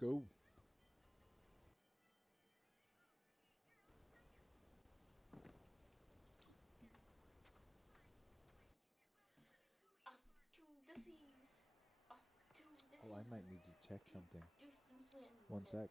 go. Oh, I might need to check something. One sec. Yep.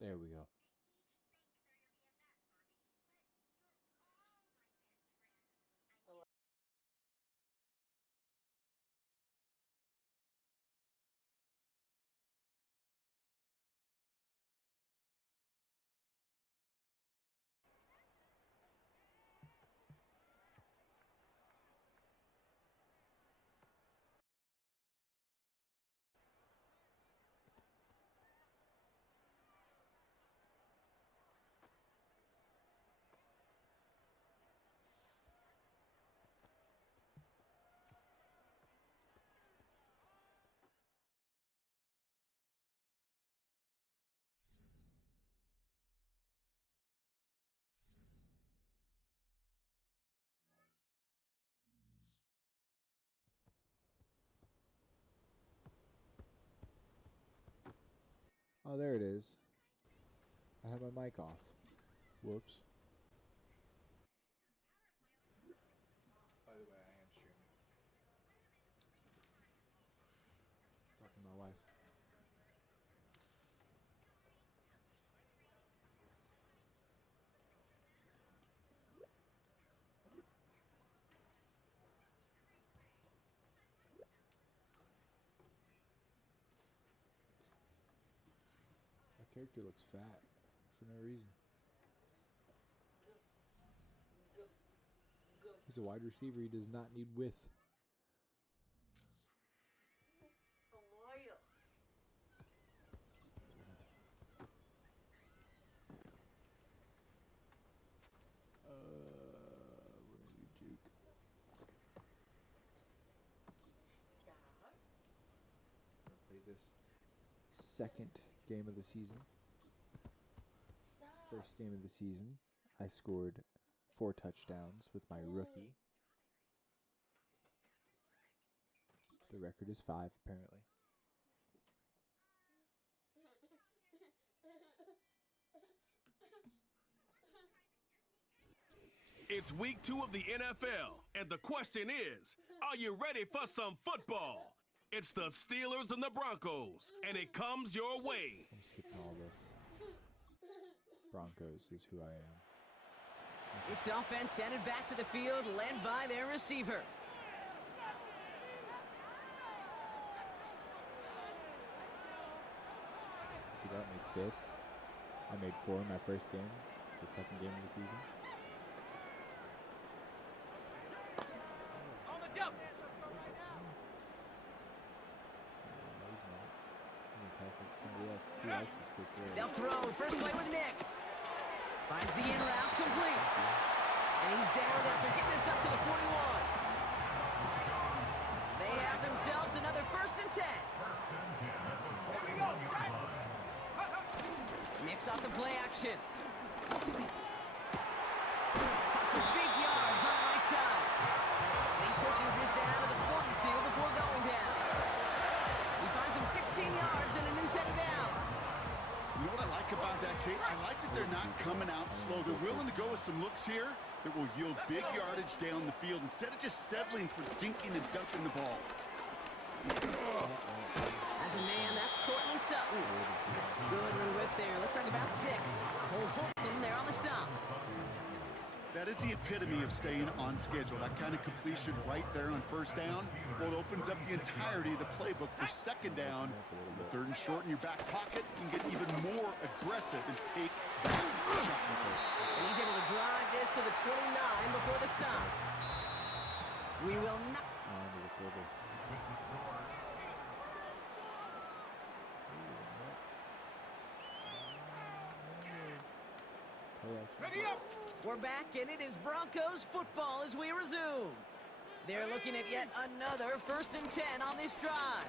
There we go. Oh, there it is. I have my mic off. Whoops. By the way, I am streaming. Talking to my wife. My character looks fat for no reason. He's a wide receiver. He does not need width. We're gonna do juke. I'm gonna play this second game of the season. First game of the season, I scored 4 touchdowns with my rookie. The record is 5, apparently. It's week 2 of the NFL, and the question is, are you ready for some football? It's the Steelers and the Broncos, and it comes your way. I'm skipping all this. Broncos is who I am. This offense headed back to the field, led by their receiver. See that? I made 5th. I made 4 in my first game. It's the second game of the season. On the jump. They'll throw. First play with Nix. Finds the in route complete. And he's down after getting this up to the 41. They have themselves another 1st and 10. Nix off the play action. Caught for big yards on the right side. And he pushes this down to the 42 before going down. He finds him 16 yards and a new set of downs. You know what I like about that, Kate? I like that they're not coming out slow. They're willing to go with some looks here that will yield big yardage down the field instead of just settling for dinking and dunking the ball. As a man, that's Cortland Sutton. Good run whip there. Looks like about 6. Hold Holcomb there on the stop. That is the epitome of staying on schedule. That kind of completion right there on 1st down. Well, it opens up the entirety of the playbook for 2nd down. The 3rd and short in your back pocket. You can get even more aggressive and take that shot. And he's able to drive this to the 29 before the stop. We will not. play action. We're back, and it is Broncos football as we resume. They're looking at yet another 1st and 10 on this drive.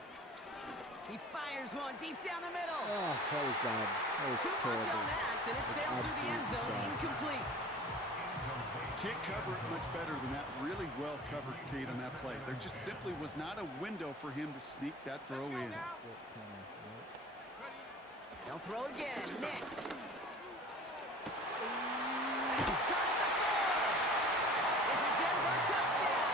He fires one deep down the middle. Oh, that was bad. That was Too much terrible. on that, and it sails through the end zone, incomplete. Can't cover it much better than that. Really well covered, Kate, on that play. There just simply was not a window for him to sneak that throw in. They'll throw again. Nix. It's caught at the 4. It's a Denver touchdown.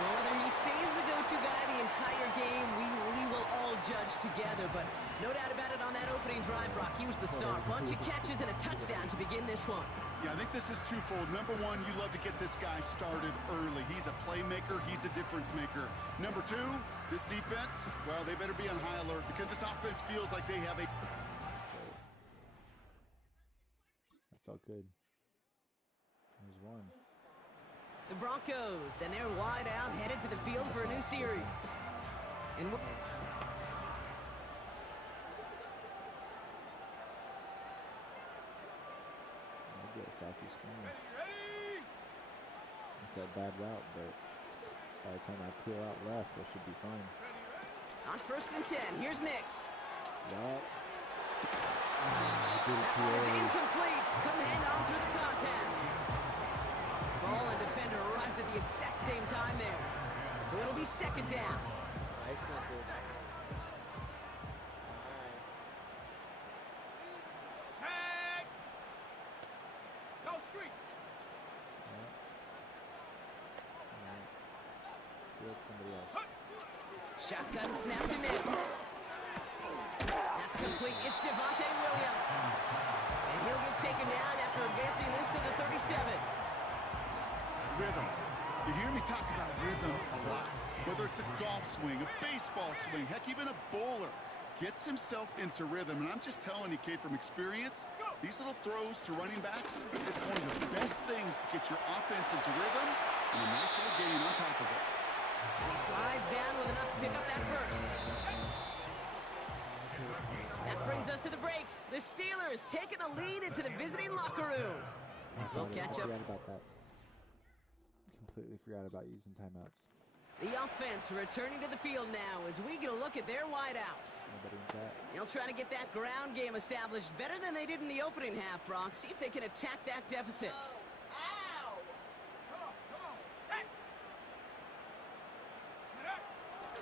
Well, whether he stays the go-to guy the entire game, we will all judge together. But no doubt about it, on that opening drive, Brock, he was the star. Bunch of catches and a touchdown to begin this one. Yeah, I think this is twofold. Number one, you love to get this guy started early. He's a playmaker. He's a difference maker. Number two, this defense, well, they better be on high alert because this offense feels like they have a... That felt good. There's one. The Broncos, and they're wide out, headed to the field for a new series. And Southeast corner. It's that bad route, but by the time I peel out left, I should be fine. on 1st and 10, here's Nix. That. That one is incomplete. Couldn't hang on through the contact. Ball and defender arrived at the exact same time there. So it'll be 2nd down. Nice knuckle. Somebody else. Shotgun snap to Nix. That's complete. It's Javonte Williams. And he'll get taken down after advancing this to the 37. Rhythm. You hear me talk about rhythm a lot. Whether it's a golf swing, a baseball swing, heck, even a bowler gets himself into rhythm. And I'm just telling you, Kate, from experience, these little throws to running backs, it's one of the best things to get your offense into rhythm and a nice little gain on top of it. And he slides down with enough to pick up that first. That brings us to the break. The Steelers taking a lead into the visiting locker room. We'll catch up. Forgot about that. Completely forgot about using timeouts. The offense returning to the field now as we get a look at their wideouts. Nobody in chat. They'll try to get that ground game established better than they did in the opening half, Brock. See if they can attack that deficit.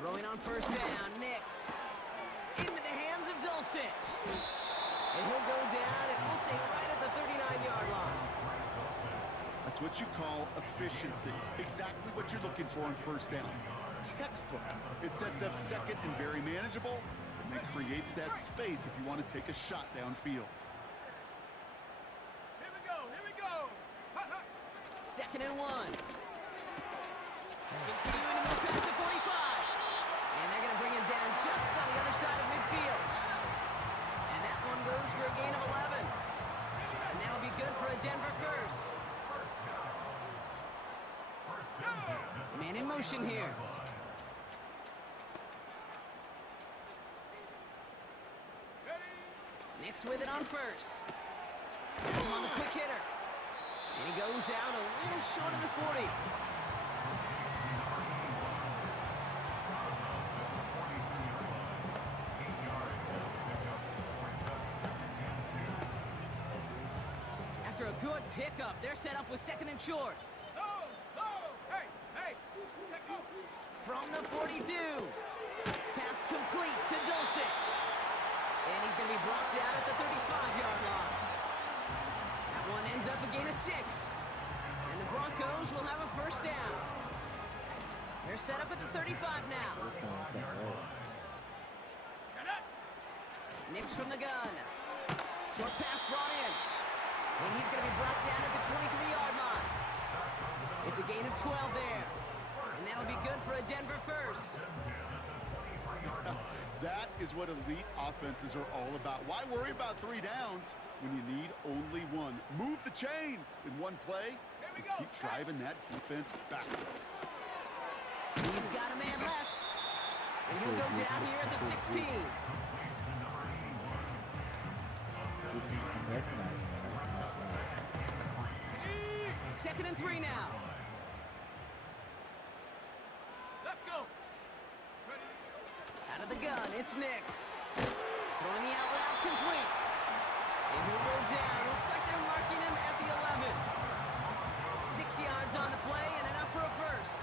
Throwing on 1st down, Nix. Into the hands of Dulcich. And he'll go down, and we'll say right at the 39-yard line. That's what you call efficiency. Exactly what you're looking for on 1st down. Textbook. It sets up 2nd and very manageable, and it creates that space if you want to take a shot downfield. Here we go. 2nd and 1. Continuing to move past the 45. And they're going to bring him down just on the other side of midfield. And that one goes for a gain of 11. And that'll be good for a Denver first. Man in motion here. Nix with it on 1st. He's him on the quick hitter. And he goes out a little short of the 40. After a good pickup, they're set up with 2nd and short. From the 42. Pass complete to Dulcich. And he's going to be brought down at the 35-yard line. That one ends up a gain of 6. And the Broncos will have a 1st down. They're set up at the 35 now. Nix from the gun. Short pass brought in. And he's going to be brought down at the 23-yard line. It's a gain of 12 there. And that'll be good for a Denver first. That is what elite offenses are all about. Why worry about 3 downs when you need only 1? Move the chains in one play and keep driving that defense backwards. He's got a man left. And he'll go down here at the 16. Recognize 2nd and 3 now. Let's go. Out of the gun, it's Nix. Throwing the out route complete. And he'll go down. Looks like they're marking him at the 11. 6 yards on the play and enough for a first.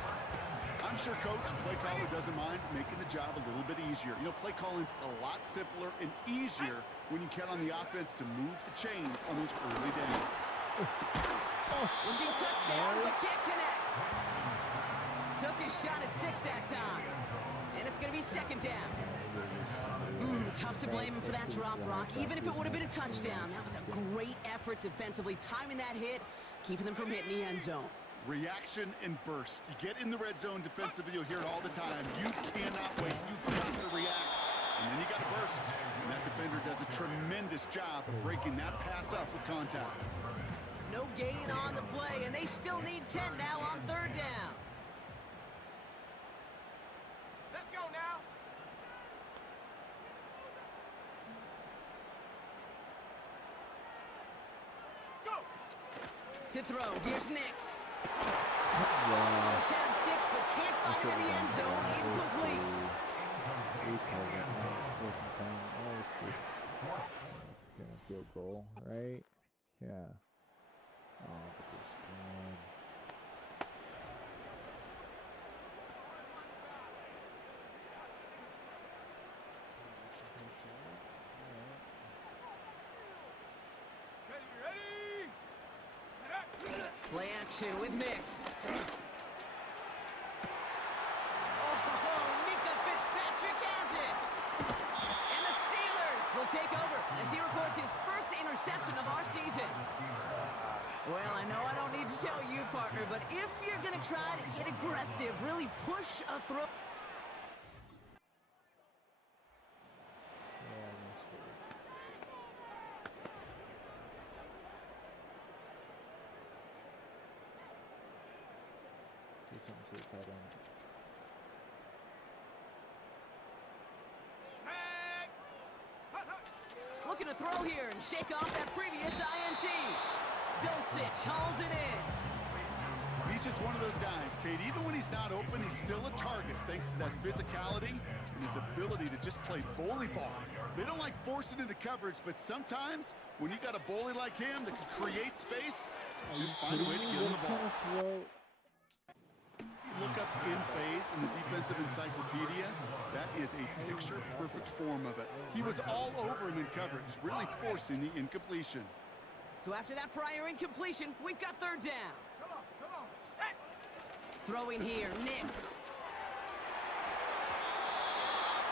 I'm sure Coach, play caller doesn't mind making the job a little bit easier. You know, play calling's a lot simpler and easier when you count on the offense to move the chains on those early downs. Looking touchdown, but can't connect. Took his shot at 6 that time. And it's going to be 2nd down. Tough to blame him for that drop, Brock. Even if it would have been a touchdown, that was a great effort defensively, timing that hit, keeping them from hitting the end zone. Reaction and burst. You get in the red zone defensively, you'll hear it all the time. You cannot wait. You've got to react. And then you got to burst. And that defender does a tremendous job of breaking that pass up with contact. No gain on the play, and they still need 10 now on 3rd down. Let's go now. Go. To throw, here's Nix. Almost had 6, but can't find him in the end zone. Incomplete. Gonna field goal, right? Yeah. Oh, but this one. Play action with Nix. Mika Fitzpatrick has it. And the Steelers will take over as he records his first interception of our season. Well, I know I don't need to tell you, partner, but if you're going to try to get aggressive, really push a throw. Looking to throw here and shake off that previous INT. Dulcich hauls it in. He's just one of those guys, Kate. Even when he's not open, he's still a target thanks to that physicality and his ability to just play bully ball. They don't like forcing into coverage, but sometimes when you got a bully like him that can create space, just find a way to get him the ball. Look up in phase in the defensive encyclopedia. That is a picture-perfect form of it. He was all over him in coverage, really forcing the incompletion. So after that prior incompletion, we've got 3rd down. Come on, set. Throwing here, Nix.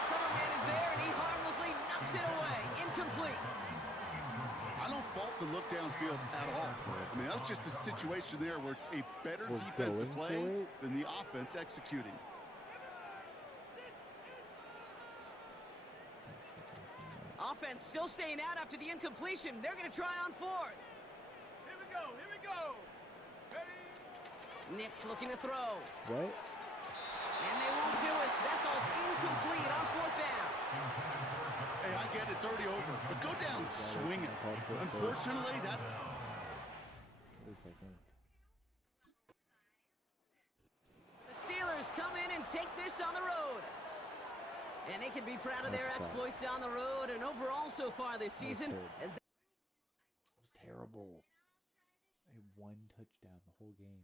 Cover man is there, and he harmlessly knocks it away. Incomplete. I don't fault the look downfield at all. I mean, that was just a situation there where it's a better defensive play than the offense executing. Offense still staying out after the incompletion. They're going to try on 4th. Here we go, here we go. Ready? Nix looking to throw. What? And they won't do it. So that falls incomplete on 4th down. Hey, I get it, it's already over, but go down swinging. Unfortunately, that... Wait a second. The Steelers come in and take this on the road. And they can be proud of their exploits on the road and overall so far this season. As they It was terrible. I had 1 touchdown the whole game.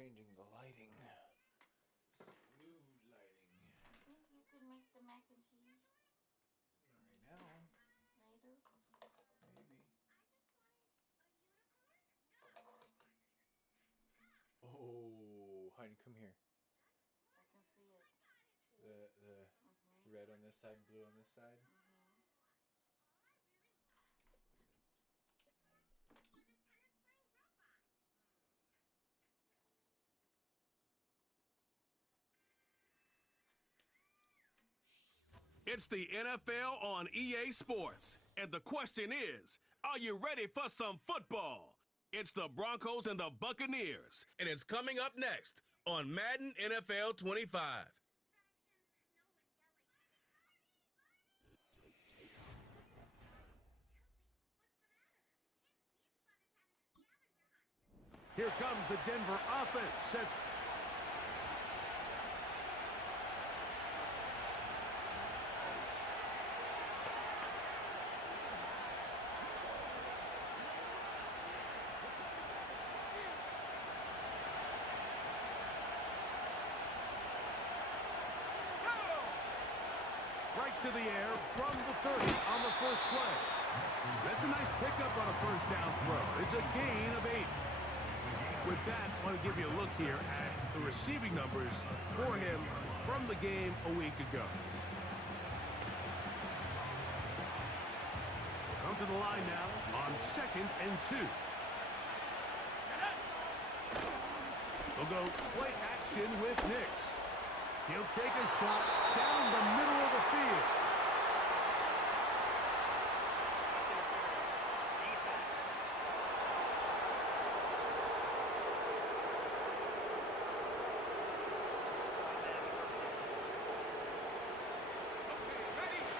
changing the lighting. Smooth lighting. I think you could make the mac and cheese Not right now. later. Maybe. Oh, honey, come here. I can see it. The red on this side, blue on this side. It's the NFL on EA Sports. And the question is, are you ready for some football? It's the Broncos and the Buccaneers. And it's coming up next on Madden NFL 25. Here comes the Denver offense. Set. Right to the air from the 30 on the first play. That's a nice pickup on a first down throw. It's a gain of 8. With that, I want to give you a look here at the receiving numbers for him from the game a week ago. We'll come to the line now on 2nd and 2. We'll go play action with Nix. He'll take a shot down the middle of the field.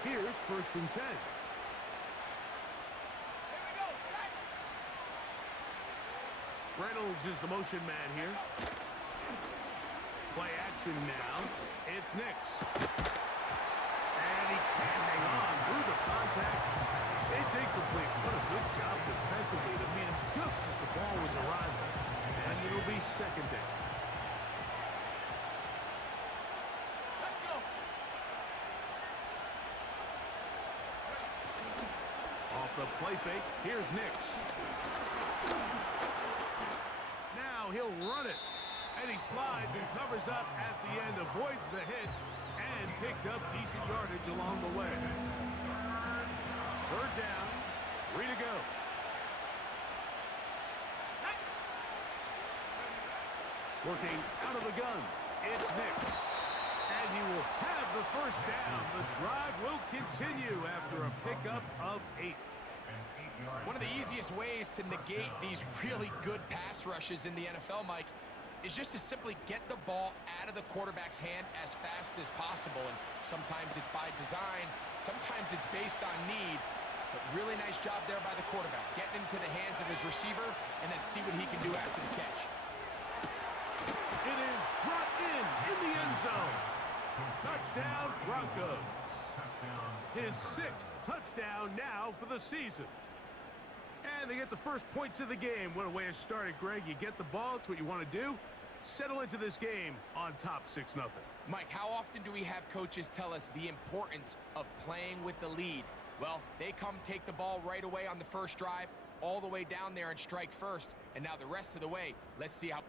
Here's 1st and 10. Here we go, set. Reynolds is the motion man here. Play action now. It's Nix. And he can't hang on through the contact. It's incomplete. What a good job defensively to meet him just as the ball was arriving. And it'll be 2nd down. Let's go. Off the play fake, here's Nix. Now he'll run it. And he slides and covers up at the end, avoids the hit, and picked up decent yardage along the way. 3rd down, 3 to go. Working out of the gun, it's Nix. And he will have the 1st down. The drive will continue after a pickup of 8. One of the easiest ways to negate these really good pass rushes in the NFL, Mike, is just to simply get the ball out of the quarterback's hand as fast as possible. And sometimes it's by design, sometimes it's based on need. But really nice job there by the quarterback, getting into the hands of his receiver and then see what he can do after the catch. It is brought in the end zone. Touchdown, Broncos. His 6th touchdown now for the season. And they get the first points of the game. What a way to start it, Greg. You get the ball, it's what you want to do. Settle into this game on top 6-0. Mike, how often do we have coaches tell us the importance of playing with the lead? Well, they come take the ball right away on the first drive, all the way down there and strike first. And now the rest of the way, let's see how...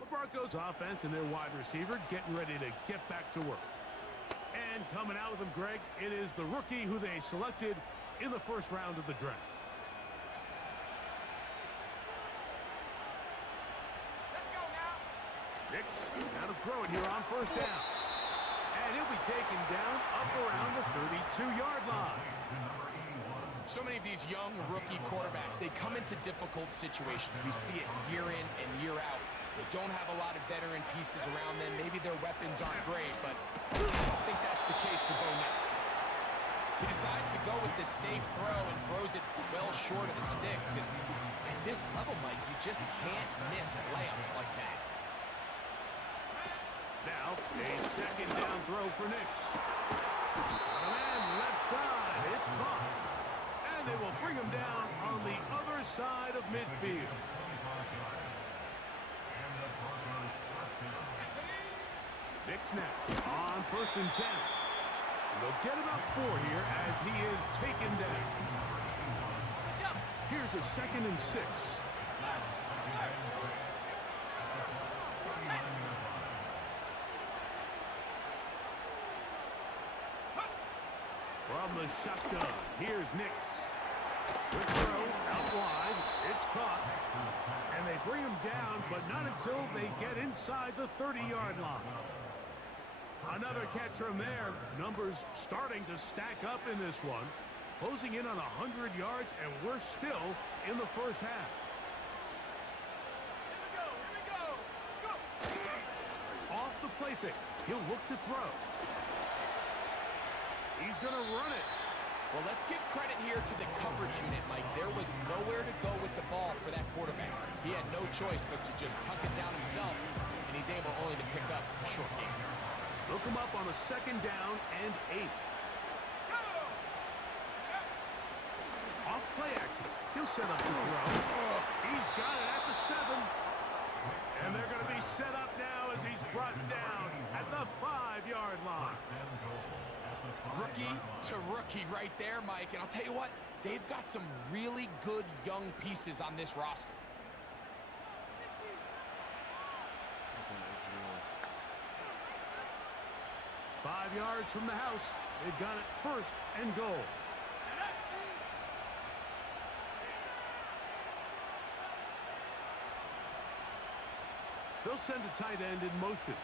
The Broncos offense and their wide receiver getting ready to get back to work. And coming out with them, Greg, it is the rookie who they selected in the 1st round of the draft. Let's go now. Nix, now to throw it here on 1st down. And he'll be taken down up around the 32-yard line. So many of these young rookie quarterbacks, they come into difficult situations. We see it year in and year out. They don't have a lot of veteran pieces around them. Maybe their weapons aren't great, but I don't think that's the case for Bo Nix. He decides to go with this safe throw and throws it well short of the sticks. And at this level, Mike, you just can't miss layups like that. Now, a 2nd down throw for Nix. On a man left side, it's caught. And they will bring him down on the side of midfield. Nick snap on 1st and 10. And they'll get about 4 here as he is taken down. Here's a 2nd and 6. From the shotgun, here's Nix. Good throw, out wide, it's caught. And they bring him down, but not until they get inside the 30-yard line. Another catch from there. Numbers starting to stack up in this one. Closing in on 100 yards, and we're still in the first half. Here we go. Go. Off the play fake, he'll look to throw. He's going to run it. Well, let's give credit here to the coverage unit, Mike. There was nowhere to go with the ball for that quarterback. He had no choice but to just tuck it down himself, and he's able only to pick up a short gain. Look him up on a 2nd down and 8. Off play action. He'll set up to throw. He's got it at the 7. And they're going to be set up now as he's brought down at the 5-yard line. Rookie to rookie right there, Mike. And I'll tell you what, they've got some really good young pieces on this roster. Five yards from the house. They've got it 1st and goal. They'll send a tight end in motion.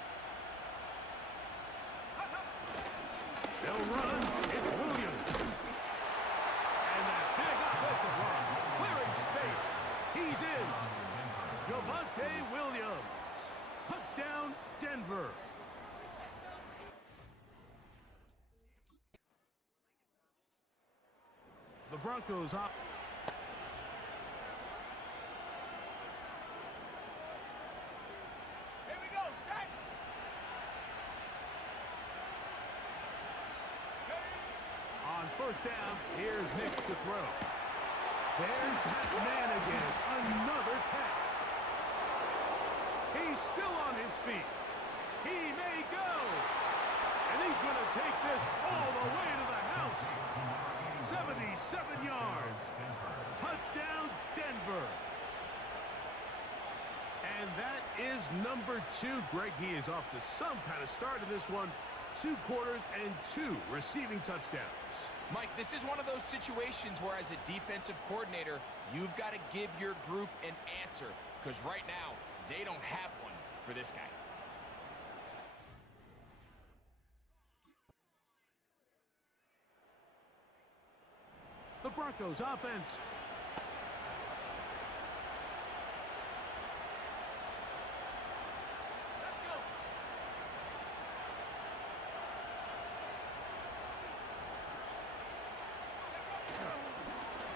They'll run. It's Williams. And that big offensive run. Clearing space. He's in. Javonte Williams. Touchdown, Denver. The Broncos up. Here we go, set. On 1st down, here's Nix to throw. There's that man again. Another catch. He's still on his feet. He may go. And he's going to take this all the way to the house. 77 yards. Touchdown, Denver. And that is number 2. Greg, he is off to some kind of start in this one. 2 quarters and 2 receiving touchdowns. Mike, this is one of those situations where as a defensive coordinator, you've got to give your group an answer. Because right now, they don't have one for this guy. The Broncos offense. Let's go.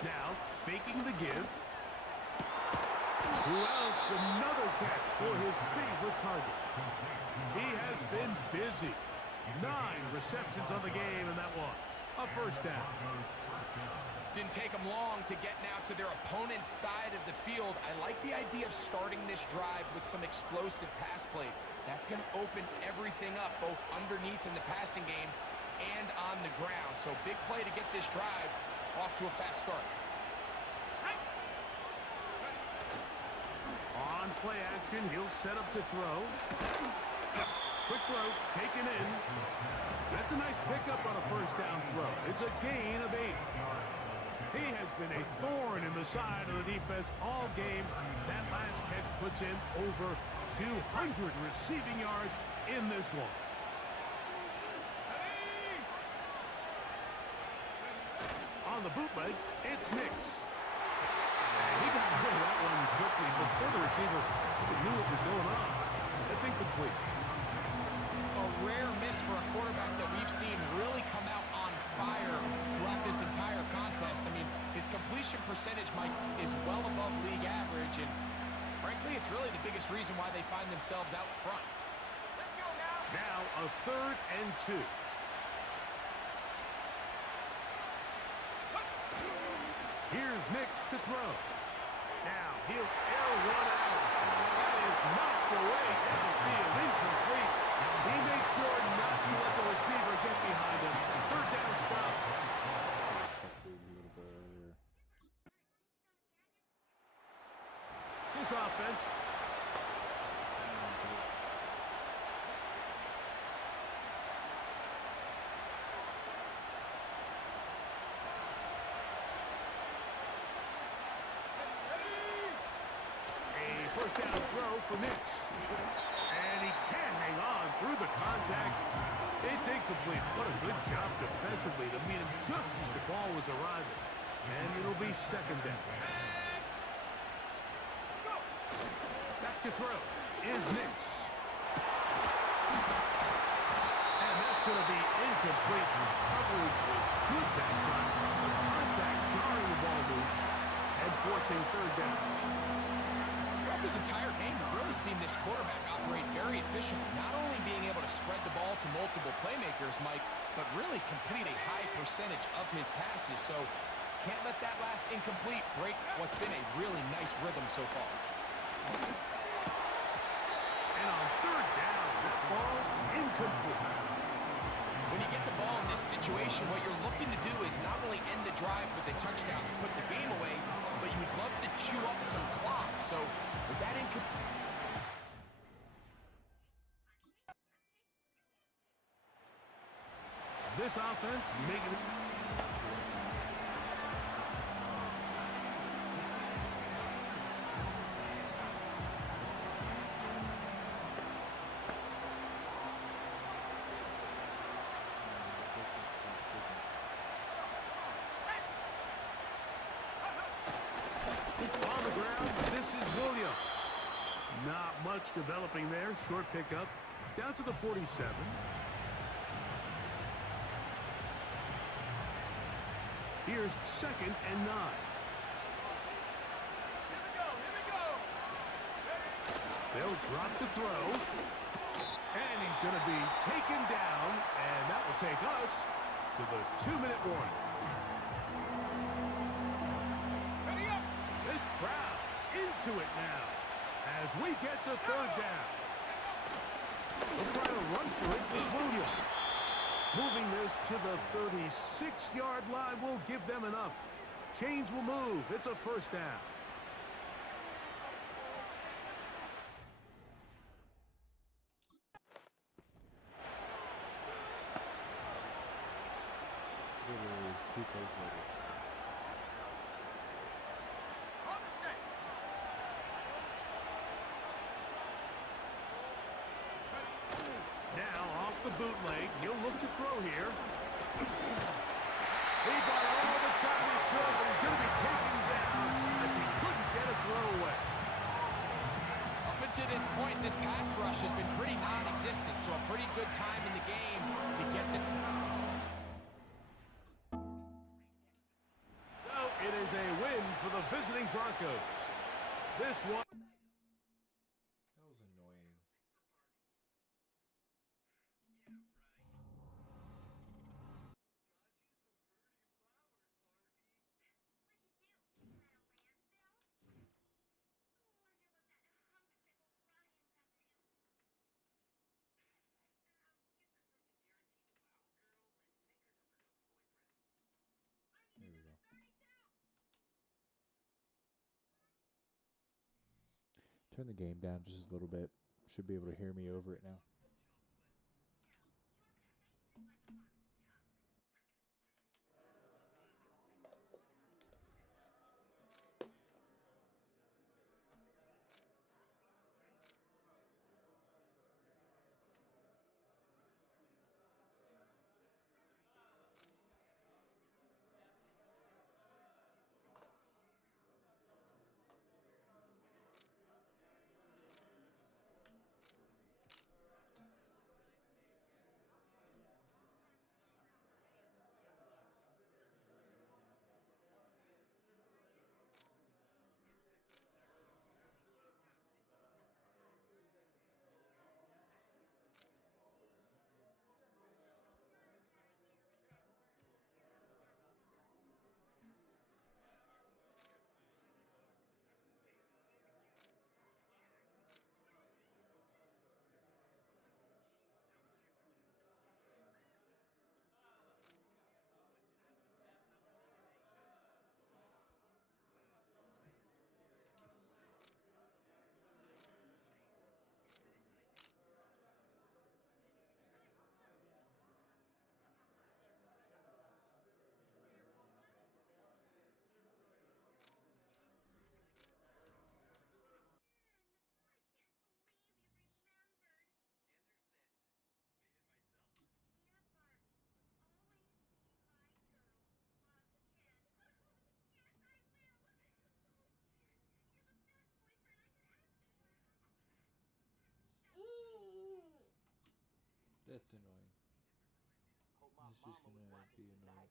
Now, faking the give. Who else? Another catch for his favorite target. He has been busy. 9 receptions on the game, and that one, a 1st down. Didn't take them long to get now to their opponent's side of the field. I like the idea of starting this drive with some explosive pass plays. That's going to open everything up, both underneath in the passing game and on the ground. So big play to get this drive off to a fast start. On play action, he'll set up to throw. Quick throw, taken in. That's a nice pickup on a 1st down throw. It's a gain of 8. He has been a thorn in the side of the defense all game. That last catch puts in over 200 receiving yards in this one. On the bootleg, it's Nix. And he got rid of that one quickly before the receiver knew what was going on. That's incomplete. A rare miss for a quarterback that we've seen really come out on fire throughout this entire contest. I mean, his completion percentage, Mike, is well above league average, and frankly, it's really the biggest reason why they find themselves out front. Let's go now. Now a 3rd and 2. Here's Nix to throw. Now he'll air one out. That is knocked away downfield, incomplete. He made sure not to let the receiver get behind him. Third down stop. This offense. A first down throw for Nix. And he can't hang on through the contact. It's incomplete. What a good job defensively to meet him just as the ball was arriving. And it'll be second down. Back to throw is Nix. And that's going to be incomplete. Coverage was good that time. The contact jarring the ball loose and forcing third down. Throughout this entire game, we've really seen this quarterback operate very efficiently, not only being able to spread the ball to multiple playmakers, Mike, but really complete a high percentage of his passes. So can't let that last incomplete break what's been a really nice rhythm so far. And on third down, that ball incomplete. When you get the ball in this situation, what you're looking to do is not only end the drive with a touchdown to put the game away, but you'd love to chew up some clock. So with that incomplete... This offense making it... On the ground, this is Williams. Not much developing there. Short pickup. Down to the 47. Here's second and 9. They'll drop the throw. And he's going to be taken down. And that will take us to the 2-minute warning. This crowd into it now as we get to third down. We'll try to run for it with Williams. Moving this to the 36-yard line will give them enough. Chains will move. It's a first down. Literally 2 plays later. Now off the bootleg, he'll look to throw here. He got all the time he could, but he's going to be taken down as he couldn't get a throw away. Up until this point, this pass rush has been pretty non-existent, so a pretty good time in the game to get the... So it is a win for the visiting Broncos. This one... That was annoying. There we go. Turn the game down just a little bit. Should be able to hear me over it now. That's annoying. Hope my It's just mama was gonna watching be tonight. annoying.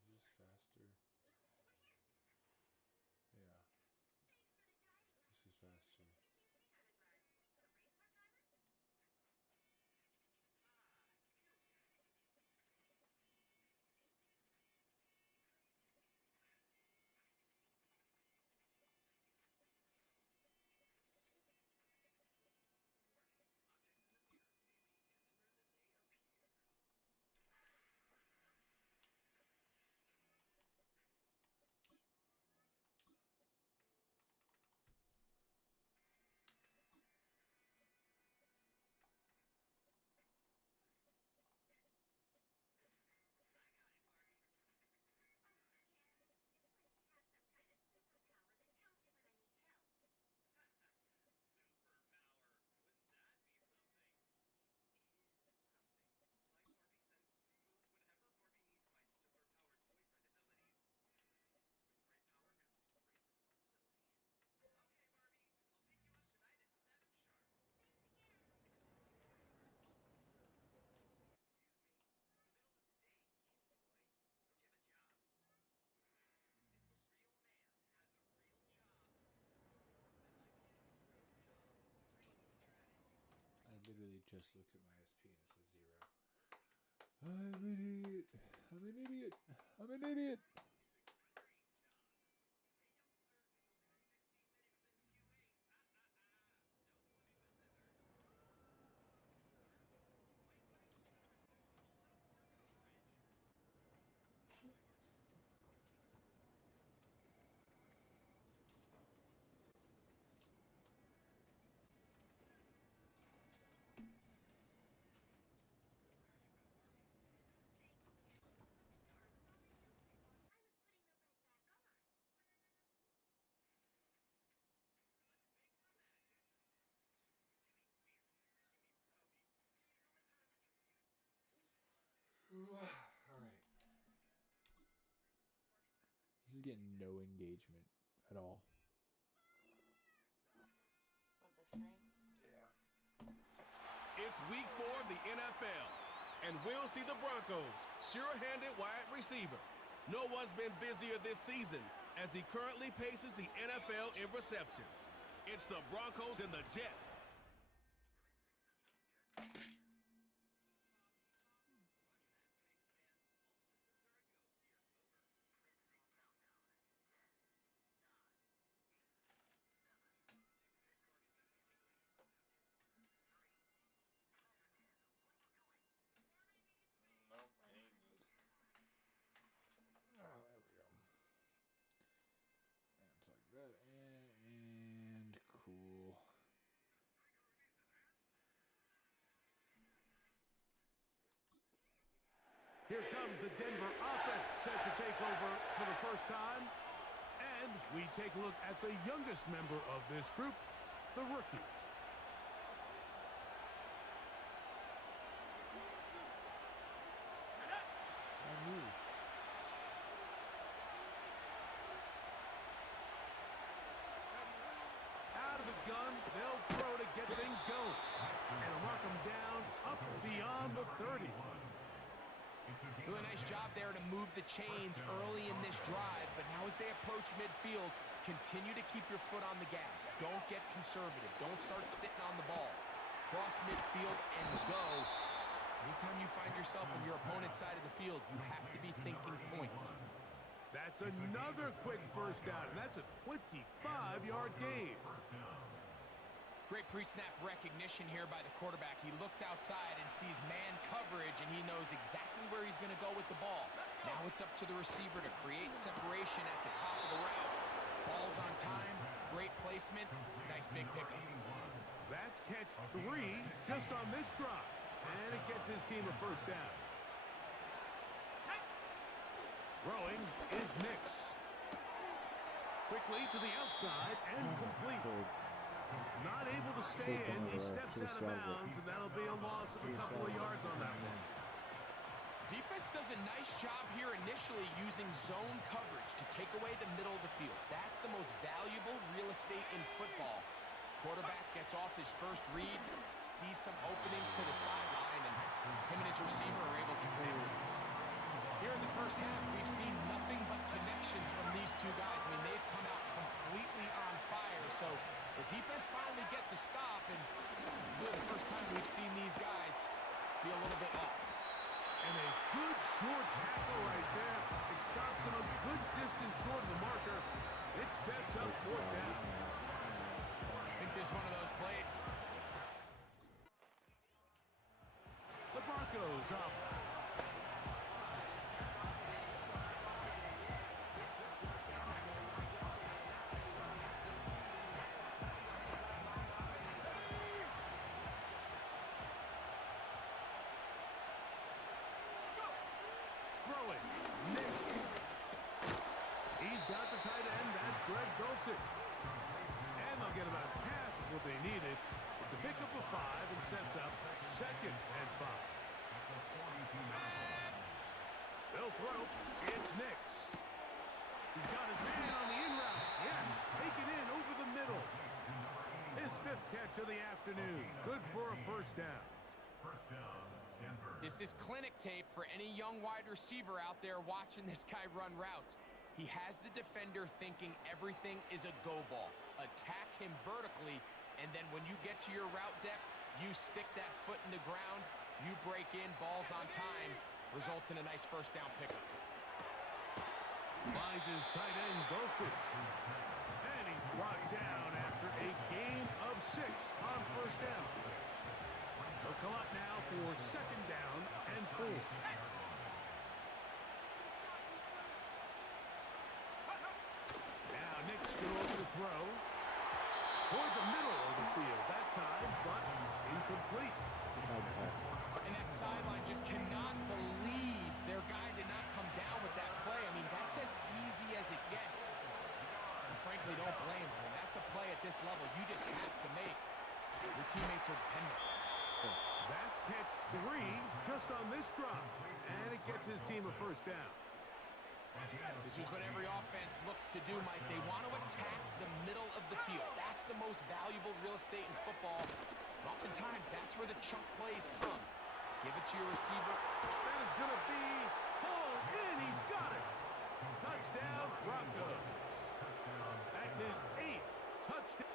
Is this faster? Yeah. This is faster. I literally just looked at my SP and it says 0. I'm an idiot. I'm an idiot. I'm an idiot. Alright. This is getting no engagement. at all. With the string. It's week 4 of the NFL, and we'll see the Broncos' sure-handed wide receiver. No one's been busier this season as he currently paces the NFL in receptions. It's the Broncos and the Jets. Nope, I need this. Oh, there we go. And plug that in, and cool. Here comes the Denver offense set to take over for the first time. And we take a look at the youngest member of this group, the rookie. Out of the gun, they'll throw to get things going. And mark them down up beyond the 30. Really nice job there to move the chains early in this drive, but now as they approach midfield, continue to keep your foot on the gas. Don't get conservative. Don't start sitting on the ball. Cross midfield and go. Anytime you find yourself on your opponent's side of the field, you have to be thinking points. That's another quick first down, and that's a 25-yard gain. Great pre-snap recognition here by the quarterback. He looks outside and sees man coverage, and he knows exactly where he's going to go with the ball. Now it's up to the receiver to create separation at the top of the route. Ball's on time, great placement, nice big pickup. That's catch 3 just on this drive, and it gets his team a first down. Throwing is Nix. Quickly to the outside and complete. Not able to stay in, he steps out of bounds, and that'll be a loss of a couple of yards on that one. Defense does a nice job here initially using zone coverage to take away the middle of the field. That's the most valuable real estate in football. Quarterback gets off his first read, sees some openings to the sideline, and him and his receiver are able to connect. Here in the first half, we've seen nothing but connections from these two guys. I mean, they've come out completely on fire, so the defense finally gets a stop, and really the first time we've seen these guys be a little bit off. And a good short tackle right there. It stops him a good distance short of the marker. It sets up 4th down. I think there's one of those played. The Broncos up. Throwing. Nix. He's got the tight end. That's Greg Dulcich. And they'll get about half of what they needed. It's a pickup of 5 and sets up 2nd and 5. They'll throw. It's Nix. He's got his man on the in route. Yes, taken in over the middle. His 5th catch of the afternoon. Good for a first down. This is clinic tape for any young wide receiver out there watching this guy run routes. He has the defender thinking everything is a go ball. Attack him vertically, and then when you get to your route depth, you stick that foot in the ground, you break in, ball's on time, results in a nice first down pickup. Finds his tight end, Dulcich. And he's brought down after a gain of 6 on first down. They'll collect now for 2nd down and 4. Now Nick's going to throw toward the middle of the field that time, but incomplete. And that sideline just cannot believe their guy did not come down with that play. I mean, that's as easy as it gets. And frankly, don't blame him. When that's a play at this level, you just have to make. Your teammates are dependent. That's catch 3 just on this drop. And it gets his team a first down. This is what every offense looks to do, Mike. They want to attack the middle of the field. That's the most valuable real estate in football. And oftentimes, that's where the chunk plays come. Give it to your receiver. That is going to be pulled in. He's got it. Touchdown, Broncos. That's his 8th touchdown.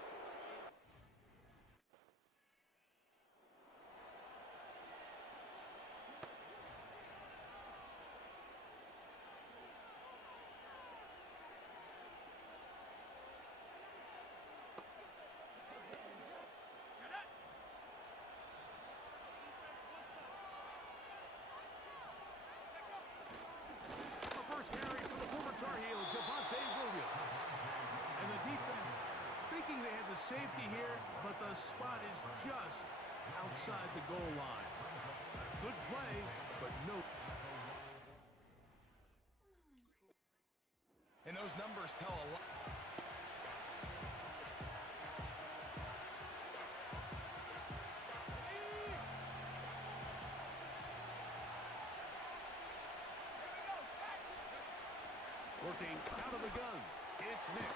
Safety here, but the spot is just outside the goal line. Good play, but no. And those numbers tell a lot. Working out of the gun, it's Nix.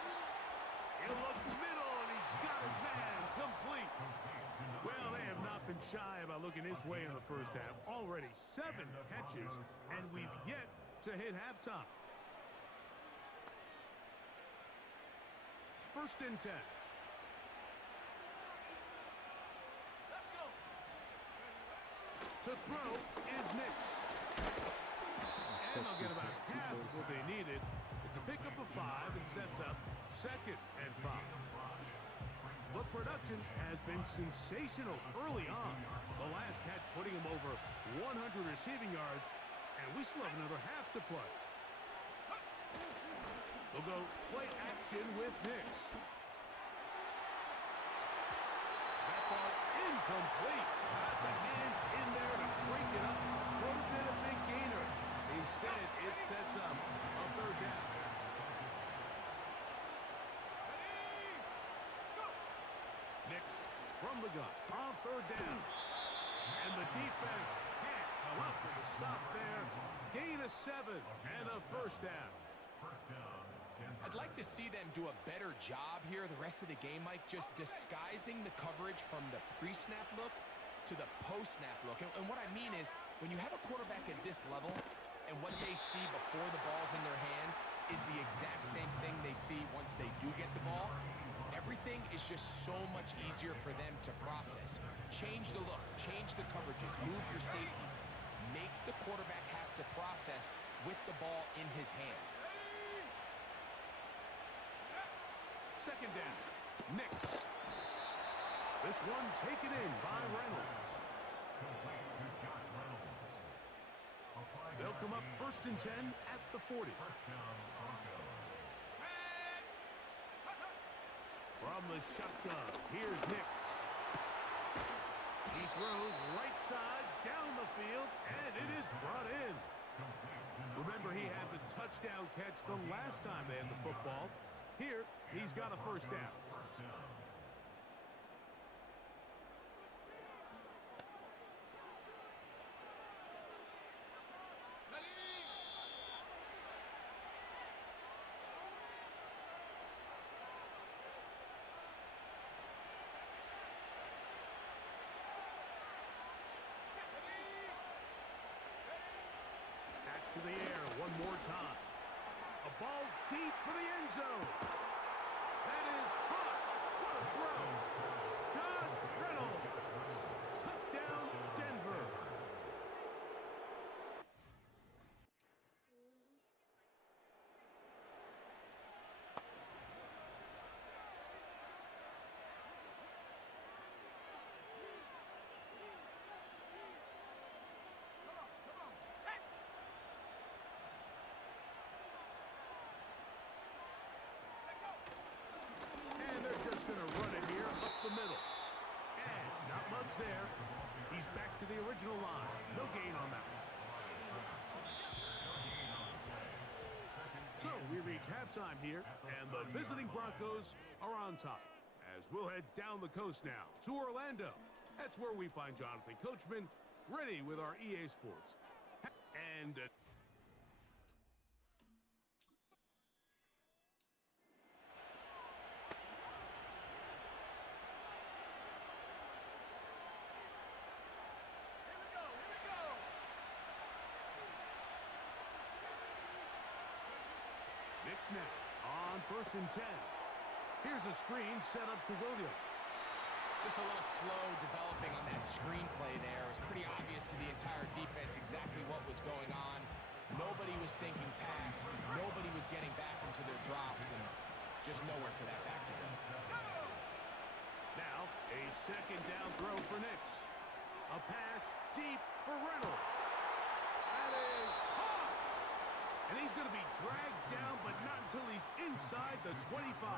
He'll look middle, and he's got his man complete. Well, they have not been shy about looking his way in the first half. Already 7 catches, and we've yet to hit halftime. First and 10. Let's go. To throw is Nix. And they'll get about half of what they needed. It's a pickup of 5 and sets up 2nd and 5. The production has been sensational early on. The last catch putting him over 100 receiving yards, and we still have another half to play. They'll go play action with Nix. That ball incomplete. Got the hands in there to break it up. Would have been a big gainer. Instead, it sets up a 3rd down. Nix from the gun on 3rd down. And the defense can't come up with a stop there. Gain of 7 and a 1st down. I'd like to see them do a better job here the rest of the game, Mike, just disguising the coverage from the pre-snap look to the post-snap look. And what I mean is, when you have a quarterback at this level, and what they see before the ball's in their hands is the exact same thing they see once they do get the ball, everything is just so much easier for them to process. Change the look, change the coverages, move your safeties. Make the quarterback have to process with the ball in his hand. 2nd down. Nix. This one taken in by Reynolds. They'll come up 1st and 10 at the 40. From the shotgun, here's Nix. He throws right side down the field, and it is brought in. Remember, he had the touchdown catch the last time they had the football. Here, he's got a 1st down. To the air one more time. A ball deep for the end zone. That is hot. What a throw. Josh Reynolds. Touchdown, Denver. Going to run it here up the middle. And not much there. He's back to the original line. No gain on that one. So we reach halftime here, and the visiting Broncos are on top. As we'll head down the coast now to Orlando. That's where we find Jonathan Coachman ready with our EA Sports. And Knicks now on 1st and 10. Here's a screen set up to Williams. Just a little slow developing on that screenplay there. It was pretty obvious to the entire defense exactly what was going on. Nobody was thinking pass. Nobody was getting back into their drops, and just nowhere for that back to go. Now, a 2nd down throw for Knicks. A pass deep for Reynolds. That is hot! And he's going to be dragged down, but not until he's inside the 25.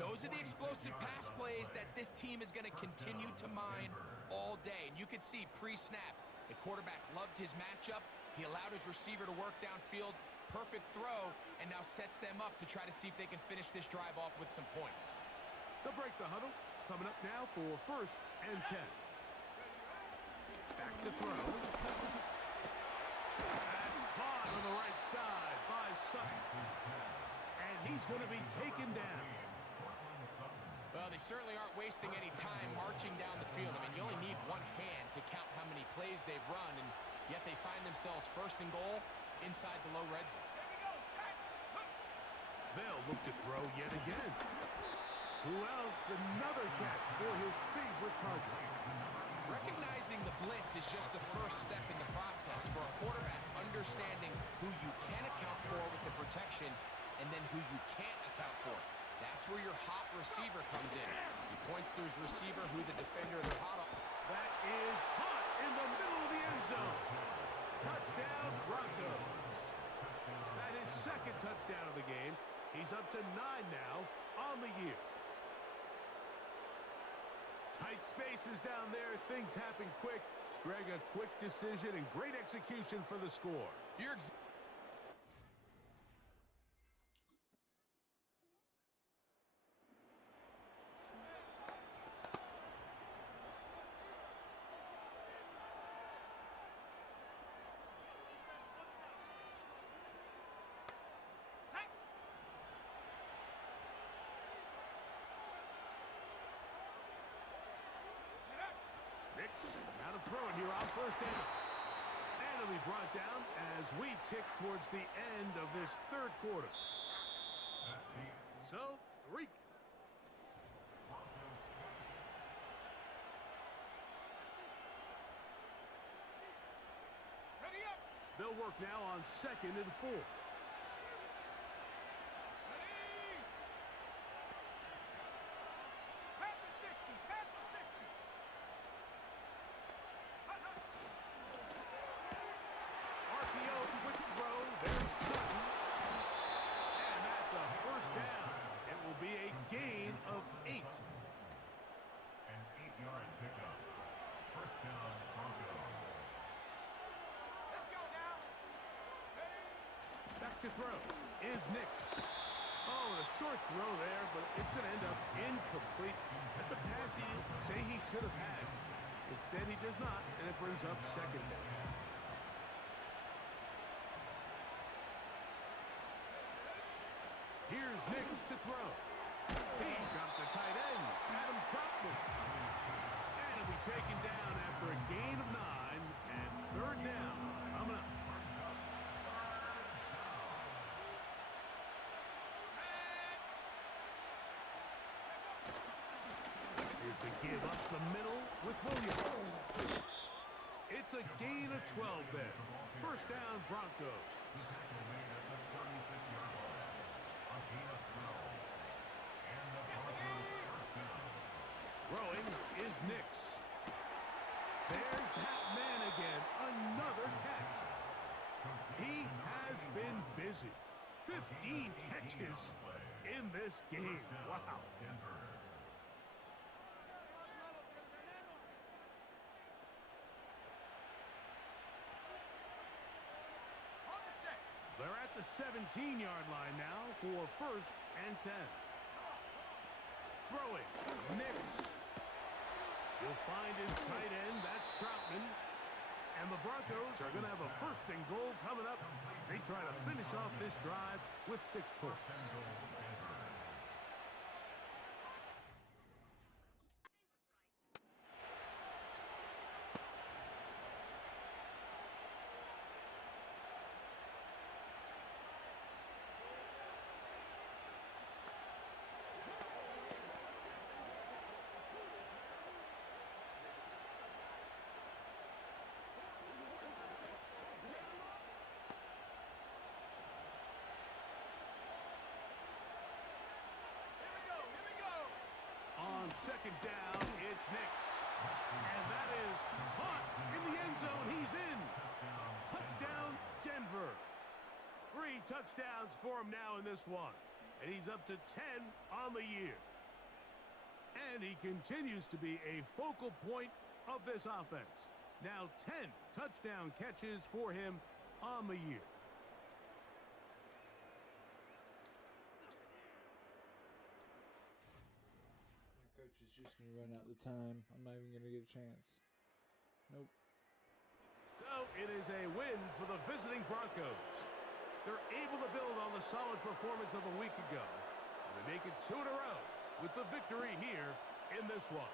Those are the explosive pass plays that this team is going to continue to mine all day. And you can see pre-snap, the quarterback loved his matchup. He allowed his receiver to work downfield. Perfect throw, and now sets them up to try to see if they can finish this drive off with some points. They'll break the huddle. Coming up now for 1st and 10. Back to throw. That's caught on the right side by Sutton. And he's going to be taken down. Well, they certainly aren't wasting any time marching down the field. I mean, you only need one hand to count how many plays they've run, and yet they find themselves 1st and goal inside the low red zone. They'll look to throw yet again. Who else? Another catch for his favorite target. Recognizing the blitz is just the first step in the process for a quarterback, understanding who you can account for with the protection and then who you can't account for. That's where your hot receiver comes in. He points to his receiver who the defender they're hot on. That is hot in the middle of the end zone. Touchdown, Broncos. That is 2nd touchdown of the game. He's up to 9 now on the year. Tight spaces down there. Things happen quick. Greg, a quick decision and great execution for the score. Knicks now to throw it here on 1st down. And it'll be brought down as we tick towards the end of this 3rd quarter. So, 3. They'll work now on 2nd and 4. To throw is Knicks. Oh, a short throw there, but it's going to end up incomplete. That's a pass he'd say he should have had. Instead, he does not, and it brings up 2nd down. Here's Knicks to throw. He got the tight end, Adam Troutman. And he'll be taken down after a gain of 9 and 3rd down. Coming up. Here's the give up the middle with Williams. It's a gain of 12 there. 1st down, Broncos. Throwing is Knicks. There's that man again. Another catch. He has been busy. 15 catches in this game. Wow. They're at the 17-yard line now for 1st and 10. Throwing, Knicks. He'll find his tight end, that's Troutman. And the Broncos are going to have a 1st and goal coming up. They try to finish off this drive with 6 points. Snicks. And that is caught in the end zone. He's in. Touchdown, Denver. 3 touchdowns for him now in this one. And he's up to 10 on the year. And he continues to be a focal point of this offense. Now 10 touchdown catches for him on the year. My coach is just going to run out the time. I'm not even going to get a chance. Nope. So it is a win for the visiting Broncos. They're able to build on the solid performance of a week ago. And they make it 2 in a row with the victory here in this one.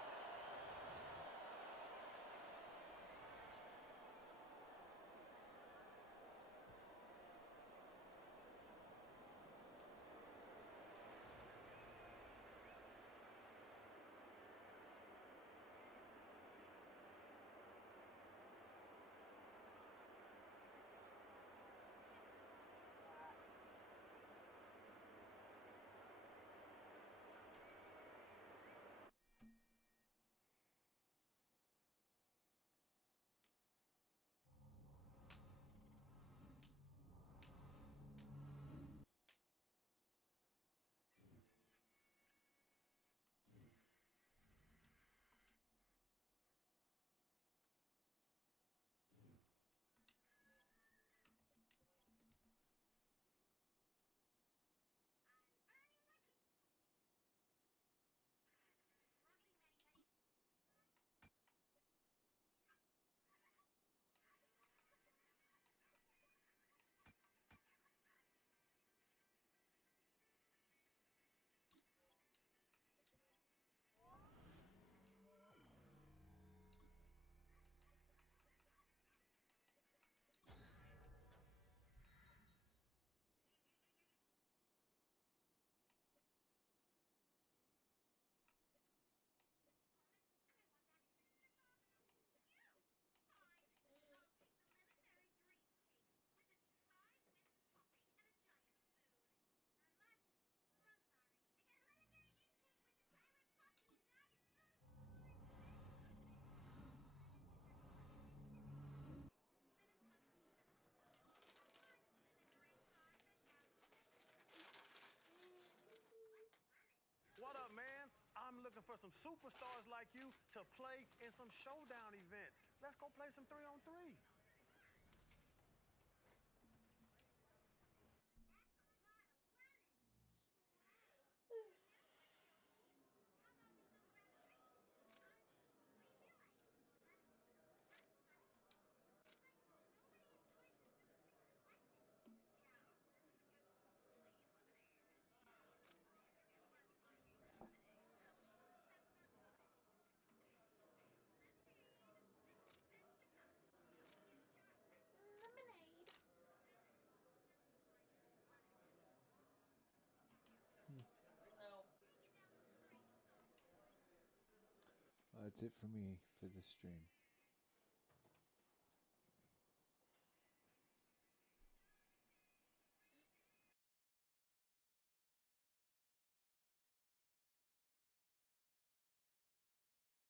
What up, man? I'm looking for some superstars like you to play in some showdown events. Let's go play some 3-on-3. Lemonade. That's it for me for this stream.